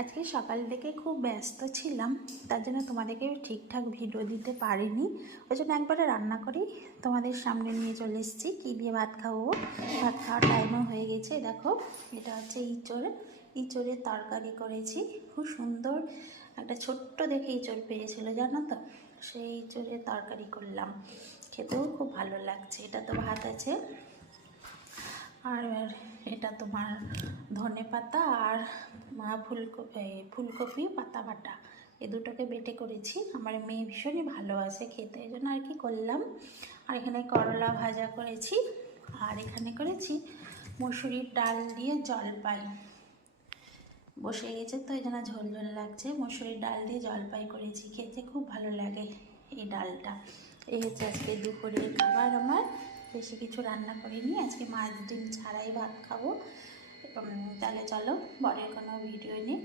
আজকে সকাল থেকে খুব ব্যস্ত ছিলাম, তার জন্য তোমাদেরকে ঠিকঠাক ভিডিও দিতে পারিনি। ওই জন্য একবারে রান্না করি তোমাদের সামনে নিয়ে চলে এসেছি। কী দিয়ে ভাত খাবো, ভাত খাওয়ার টাইমও হয়ে গেছে। দেখো, এটা হচ্ছে ইঁচড়ের তরকারি করেছি। খুব সুন্দর একটা ছোট্ট দেখে ইঁচড় পেয়েছিল, জানো তো, সেই ইঁচড়ের তরকারি করলাম। খেতেও খুব ভালো লাগছে। এটা তো ভাত আছে, আর এটা তোমার ধনে পাতা আর ফুলকপি পাতা বাটা, এই দুটোকে বেটে করেছি। আমার মেয়ে ভীষণই ভালোবাসে খেতে, এই জন্য আর কি করলাম। আর এখানে করলা ভাজা করেছি, আর এখানে করেছি মসুরির ডাল দিয়ে জলপাই। বসে গেছে তো এই জন্য ঝোল ঝোল লাগছে। মসুরির ডাল দিয়ে জলপাই করেছি, খেতে খুব ভালো লাগে এই ডালটা। এই হচ্ছে আজকে দুপুরের খাবার আমার। বেশি কিছু রান্না করিনি, আজকে মাছ ডিম ছাড়াই ভাত খাবো। তাহলে চলো, পরের কোনো ভিডিও নিয়ে